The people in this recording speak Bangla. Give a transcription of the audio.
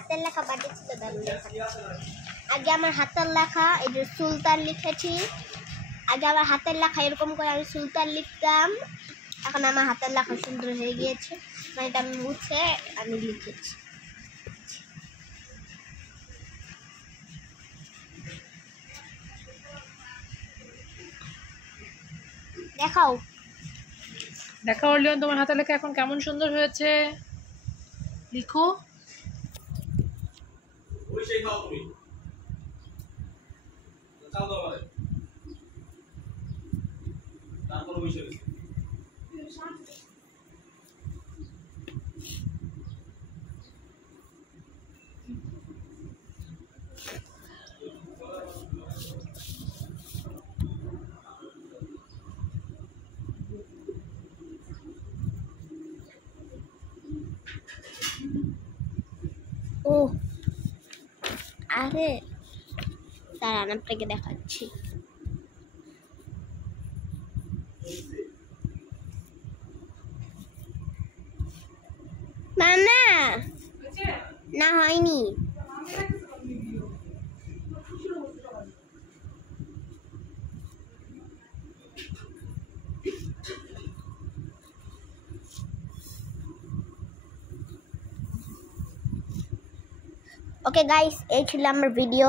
হাতের লেখা বাকি ছিল আগে আমার হাতের লেখা এই যে সুলতান লিখেছি আগে আমার হাতের লেখা এরকম করে আমি সুলতান লিখতাম এখন আমার হাতের লেখা সুন্দর হয়ে গিয়েছে মানে এটা আমি মুছে আমি লিখেছি দেখাও দেখাও লিওন তোমার হাতের লেখা এখন কেমন সুন্দর হয়েছে লিখো ওই সেই খাও তুমি চাও দাও আমারে তারপর ওই সেই ও আরে দাঁড়ান আপনাকে দেখাচ্ছি মামা না হয়নি ওকে গাইস এই ছিল আমার ভিডিও